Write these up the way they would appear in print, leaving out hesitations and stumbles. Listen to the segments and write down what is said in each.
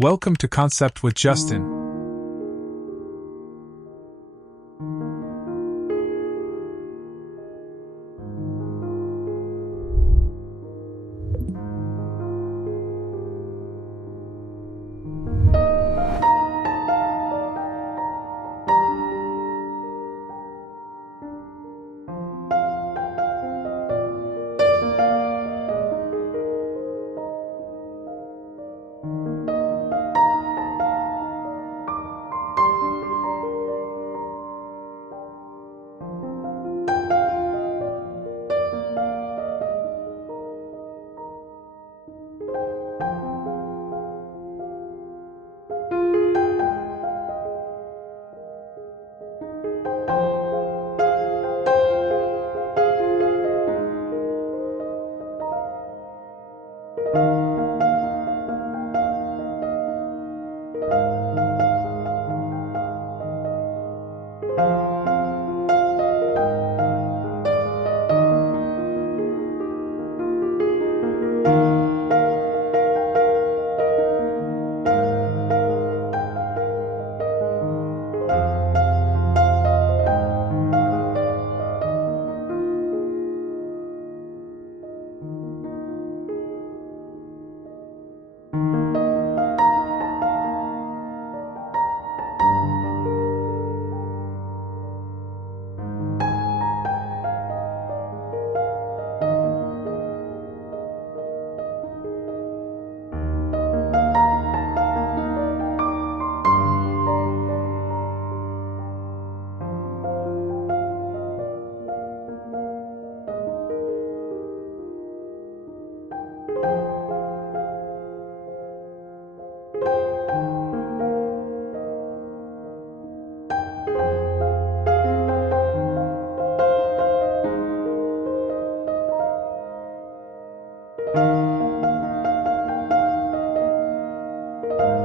Welcome to Concept with Justin.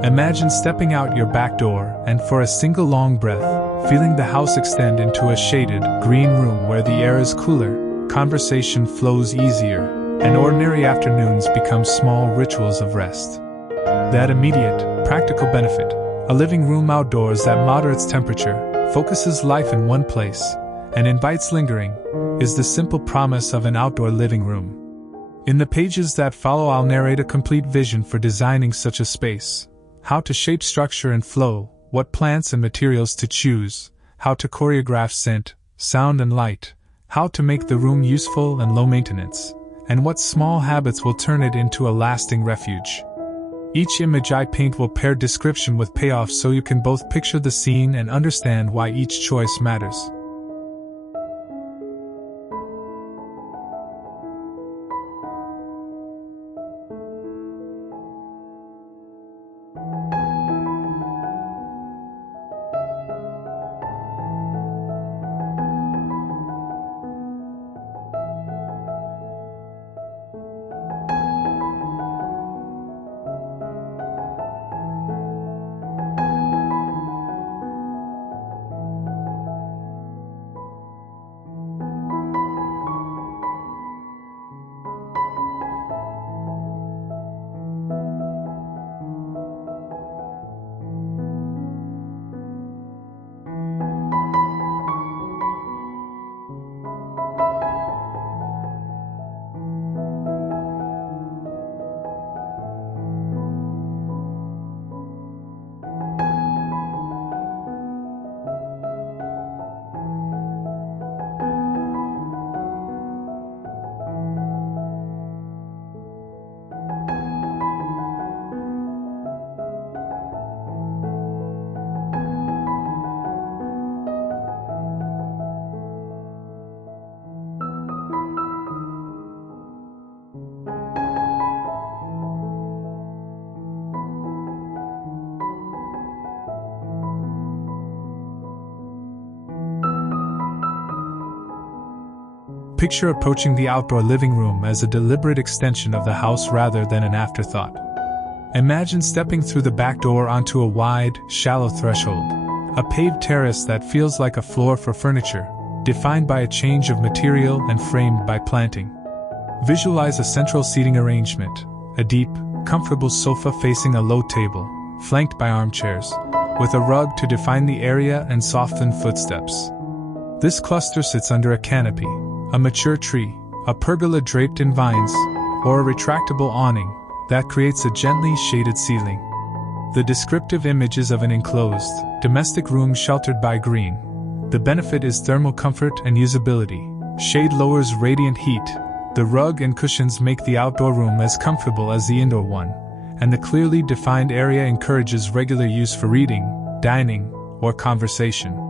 Imagine stepping out your back door and for a single long breath, feeling the house extend into a shaded, green room where the air is cooler, conversation flows easier, and ordinary afternoons become small rituals of rest. That immediate, practical benefit, a living room outdoors that moderates temperature, focuses life in one place, and invites lingering, is the simple promise of an outdoor living room. In the pages that follow, I'll narrate a complete vision for designing such a space. How to shape structure and flow, what plants and materials to choose, how to choreograph scent, sound and light, how to make the room useful and low maintenance, and what small habits will turn it into a lasting refuge. Each image I paint will pair description with payoff so you can both picture the scene and understand why each choice matters. Picture approaching the outdoor living room as a deliberate extension of the house rather than an afterthought. Imagine stepping through the back door onto a wide, shallow threshold, a paved terrace that feels like a floor for furniture, defined by a change of material and framed by planting. Visualize a central seating arrangement, a deep, comfortable sofa facing a low table, flanked by armchairs, with a rug to define the area and soften footsteps. This cluster sits under a canopy, a mature tree, a pergola draped in vines, or a retractable awning that creates a gently shaded ceiling. The descriptive image is of an enclosed, domestic room sheltered by green. The benefit is thermal comfort and usability. Shade lowers radiant heat. The rug and cushions make the outdoor room as comfortable as the indoor one, and the clearly defined area encourages regular use for reading, dining, or conversation.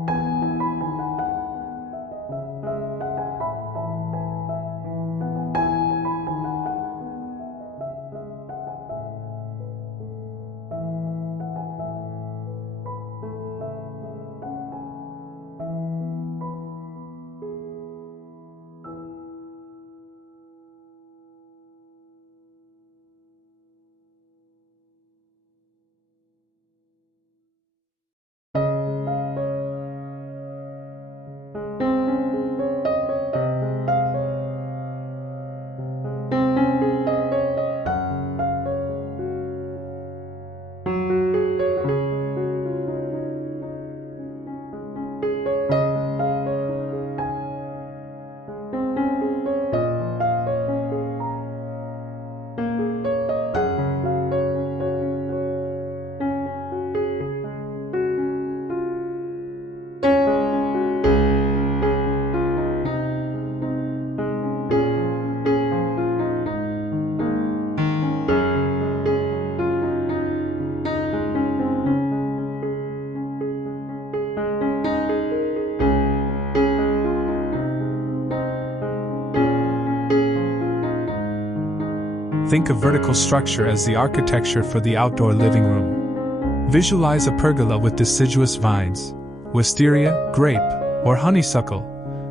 Think of vertical structure as the architecture for the outdoor living room. Visualize a pergola with deciduous vines, wisteria, grape, or honeysuckle,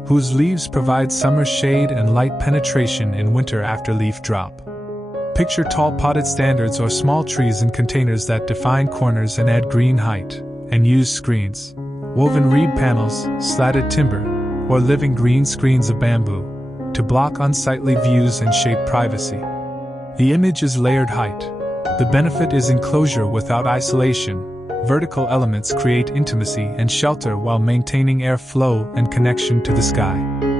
whose leaves provide summer shade and light penetration in winter after leaf drop. Picture tall potted standards or small trees in containers that define corners and add green height, and use screens, woven reed panels, slatted timber, or living green screens of bamboo, to block unsightly views and shape privacy. The image is layered height. The benefit is enclosure without isolation. Vertical elements create intimacy and shelter while maintaining air flow and connection to the sky.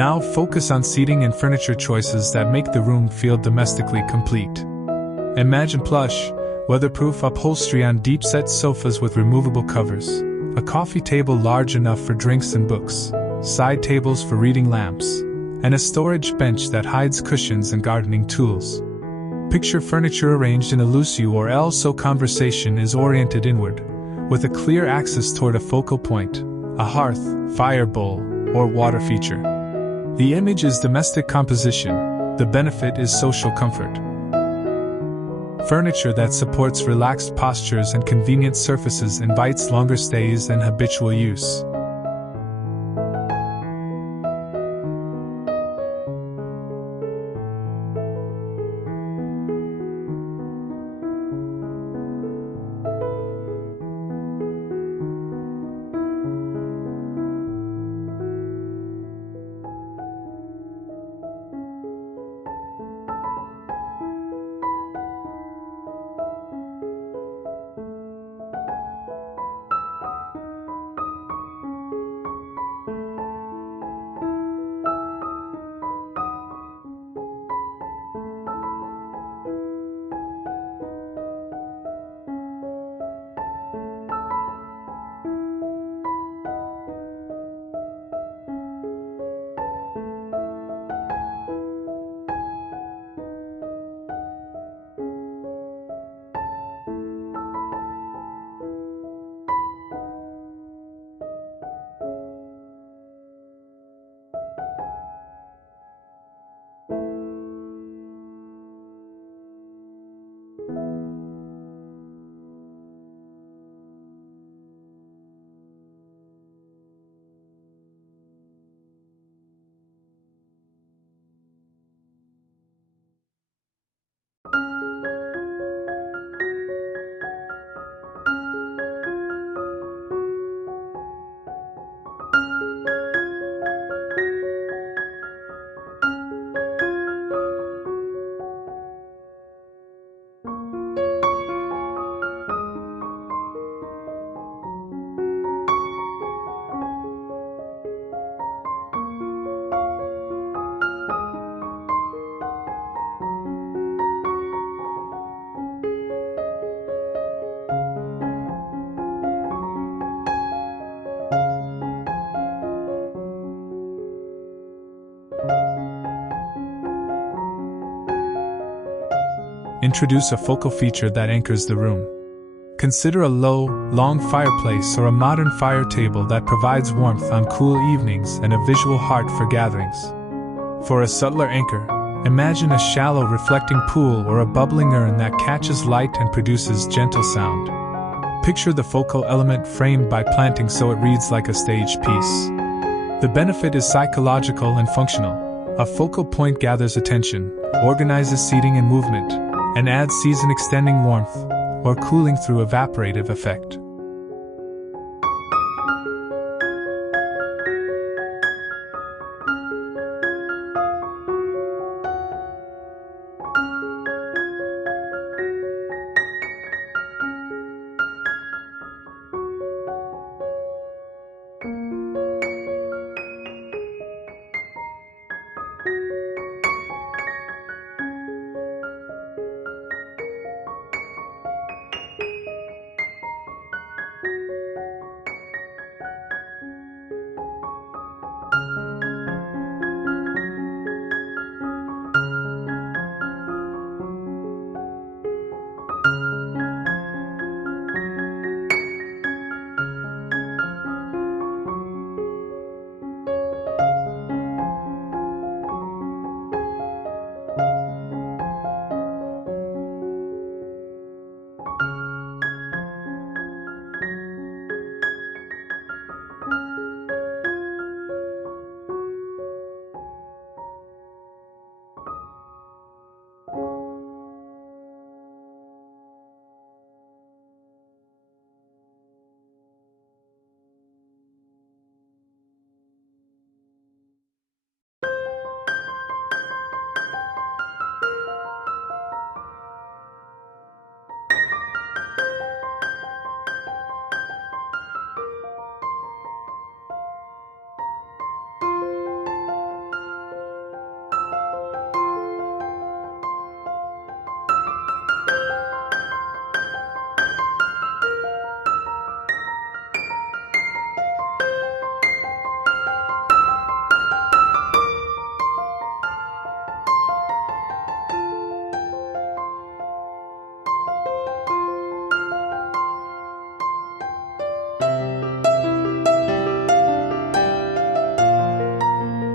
Now focus on seating and furniture choices that make the room feel domestically complete. Imagine plush, weatherproof upholstery on deep-set sofas with removable covers, a coffee table large enough for drinks and books, side tables for reading lamps, and a storage bench that hides cushions and gardening tools. Picture furniture arranged in a loose U or L so conversation is oriented inward, with a clear axis toward a focal point, a hearth, fire bowl, or water feature. The image is domestic composition, the benefit is social comfort. Furniture that supports relaxed postures and convenient surfaces invites longer stays and habitual use. Introduce a focal feature that anchors the room. Consider a low, long fireplace or a modern fire table that provides warmth on cool evenings and a visual heart for gatherings. For a subtler anchor, imagine a shallow reflecting pool or a bubbling urn that catches light and produces gentle sound. Picture the focal element framed by planting so it reads like a stage piece. The benefit is psychological and functional. A focal point gathers attention, organizes seating and movement, and adds season-extending warmth, or cooling through evaporative effect.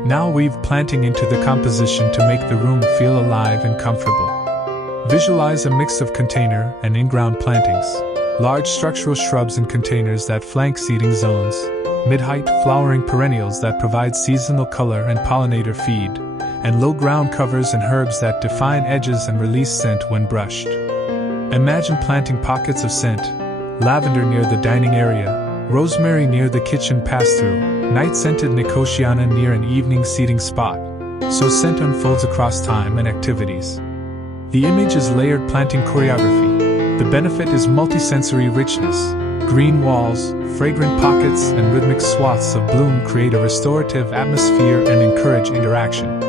Now weave planting into the composition to make the room feel alive and comfortable. Visualize a mix of container and in-ground plantings, large structural shrubs in containers that flank seeding zones, mid-height flowering perennials that provide seasonal color and pollinator feed, and low ground covers and herbs that define edges and release scent when brushed. Imagine planting pockets of scent, lavender near the dining area, rosemary near the kitchen pass-through, night-scented nicotiana near an evening seating spot, so scent unfolds across time and activities. The image is layered planting choreography. The benefit is multisensory richness. Green walls, fragrant pockets, and rhythmic swaths of bloom create a restorative atmosphere and encourage interaction.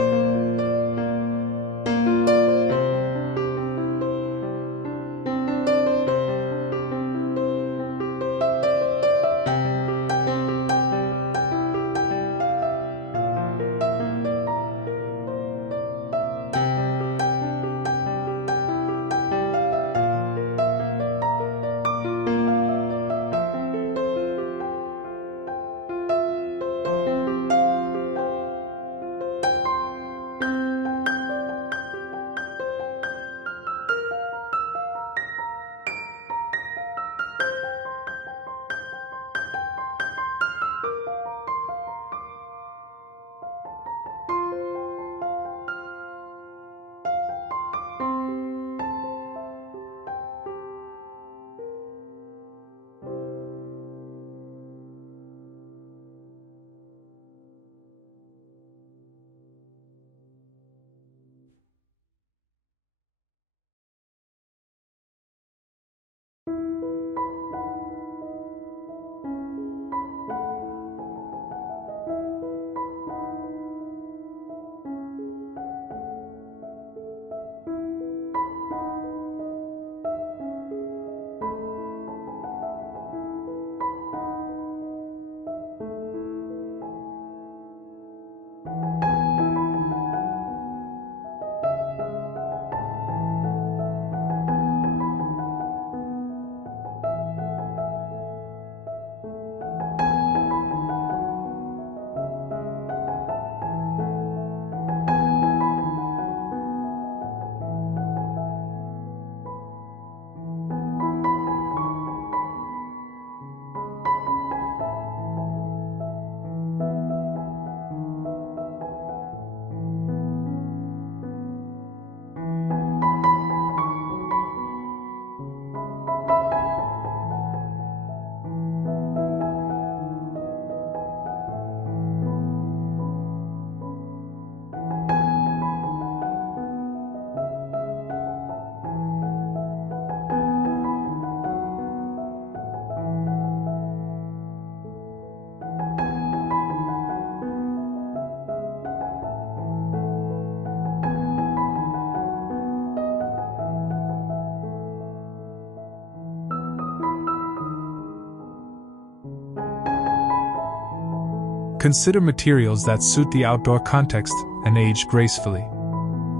Consider materials that suit the outdoor context and age gracefully.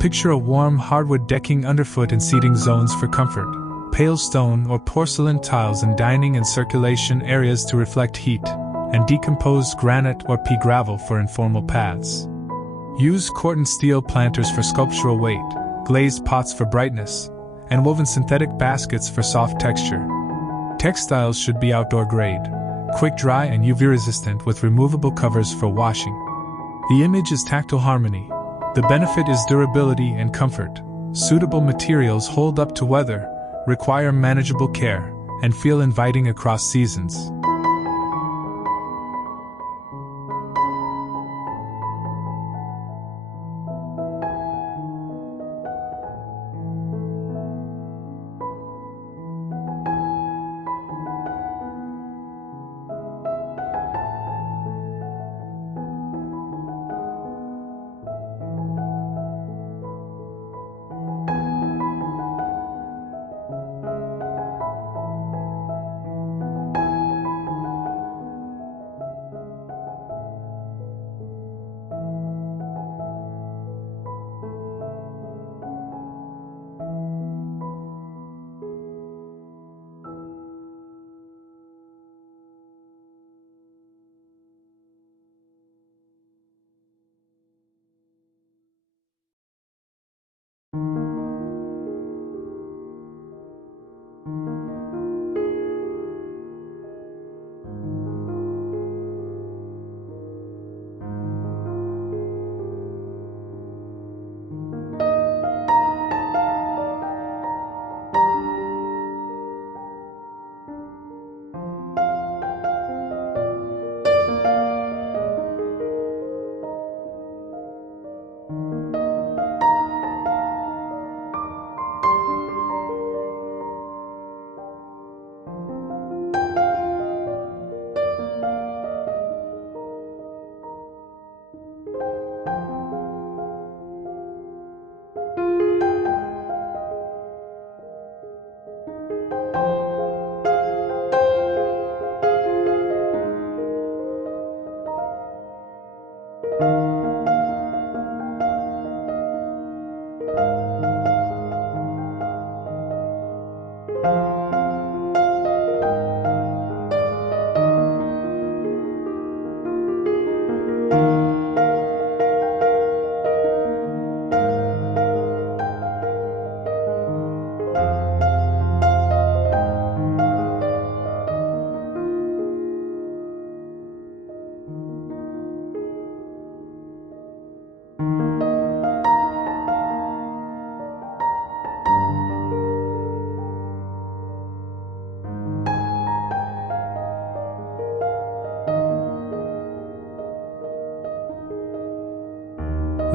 Picture a warm hardwood decking underfoot in seating zones for comfort, pale stone or porcelain tiles in dining and circulation areas to reflect heat, and decomposed granite or pea gravel for informal paths. Use corten steel planters for sculptural weight, glazed pots for brightness, and woven synthetic baskets for soft texture. Textiles should be outdoor grade, quick dry and UV resistant with removable covers for washing. The image is tactile harmony. The benefit is durability and comfort. Suitable materials hold up to weather, require manageable care, and feel inviting across seasons.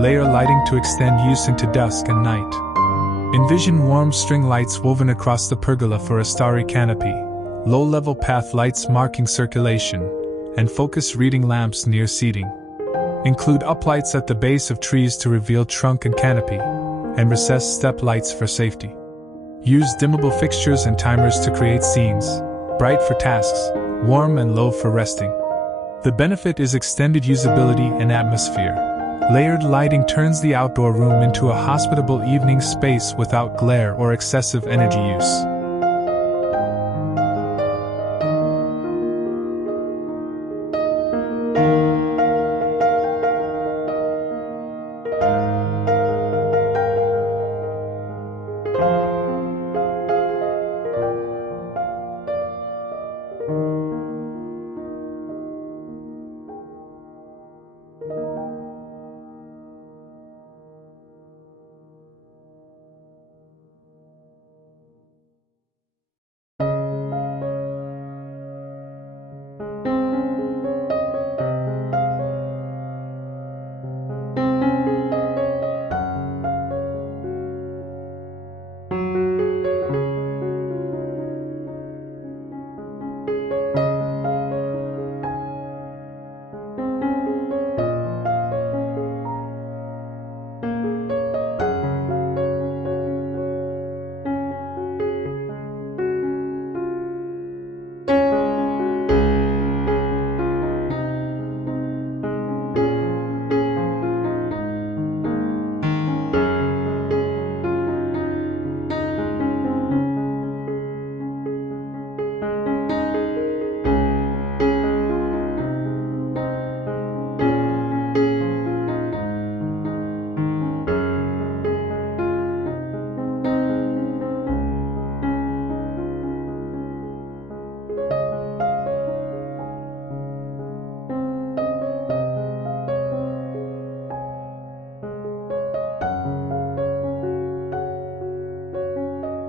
layer lighting to extend use into dusk and night. Envision warm string lights woven across the pergola for a starry canopy, low-level path lights marking circulation, and focus reading lamps near seating. Include uplights at the base of trees to reveal trunk and canopy, and recessed step lights for safety. Use dimmable fixtures and timers to create scenes, bright for tasks, warm and low for resting. The benefit is extended usability and atmosphere. Layered lighting turns the outdoor room into a hospitable evening space without glare or excessive energy use.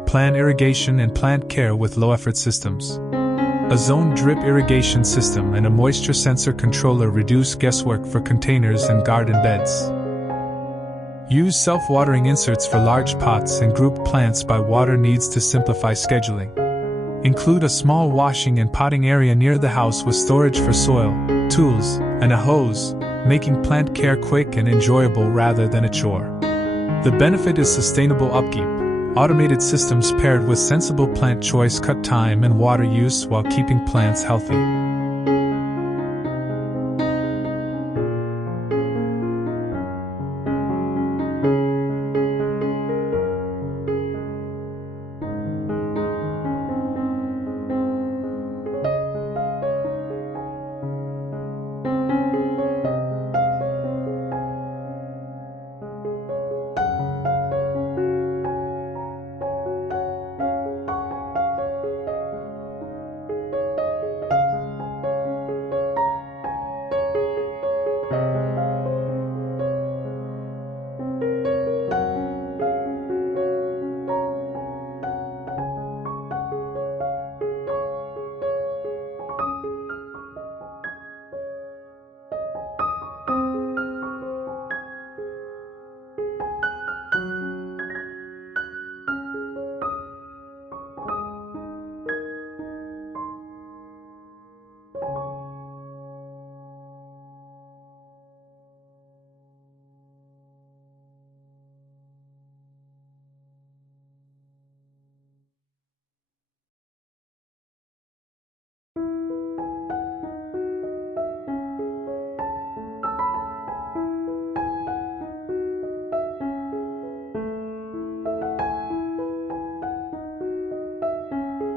Plan irrigation and plant care with low-effort systems. A zone drip irrigation system and a moisture sensor controller reduce guesswork for containers and garden beds. Use self-watering inserts for large pots and group plants by water needs to simplify scheduling. Include a small washing and potting area near the house with storage for soil, tools, and a hose, making plant care quick and enjoyable rather than a chore. The benefit is sustainable upkeep. Automated systems paired with sensible plant choice cut time and water use while keeping plants healthy.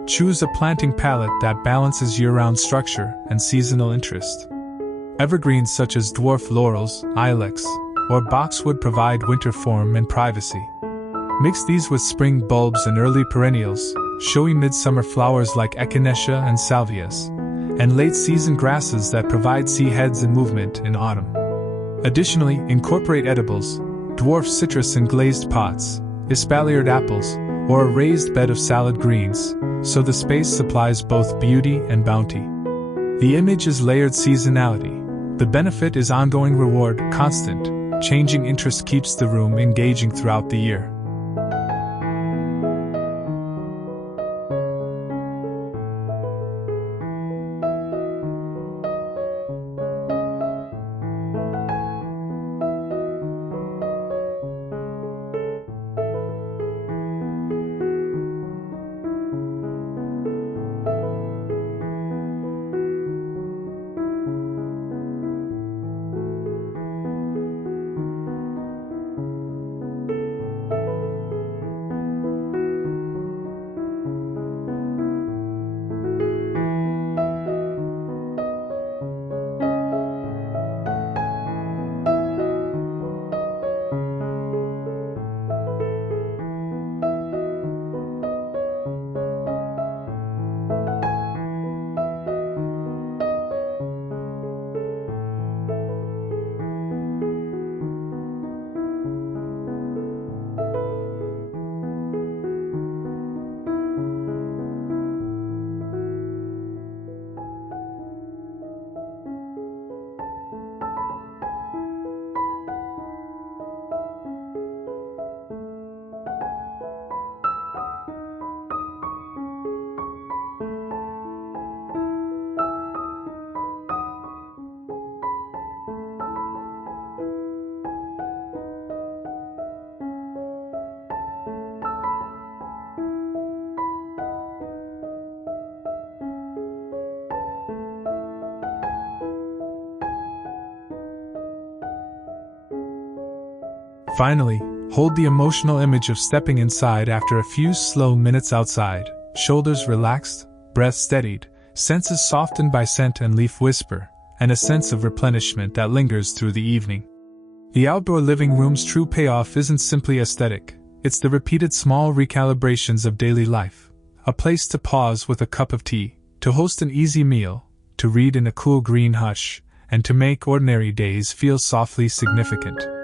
Choose a planting palette that balances year-round structure and seasonal interest. Evergreens such as dwarf laurels, ilex, or boxwood provide winter form and privacy. Mix these with spring bulbs and early perennials, showy midsummer flowers like echinacea and salvias, and late-season grasses that provide sea heads and movement in autumn. Additionally, incorporate edibles, dwarf citrus in glazed pots, espaliered apples, or a raised bed of salad greens, so the space supplies both beauty and bounty. The image is layered seasonality. The benefit is ongoing reward, constant, changing interest keeps the room engaging throughout the year. Finally, hold the emotional image of stepping inside after a few slow minutes outside, shoulders relaxed, breath steadied, senses softened by scent and leaf whisper, and a sense of replenishment that lingers through the evening. The outdoor living room's true payoff isn't simply aesthetic, it's the repeated small recalibrations of daily life. A place to pause with a cup of tea, to host an easy meal, to read in a cool green hush, and to make ordinary days feel softly significant.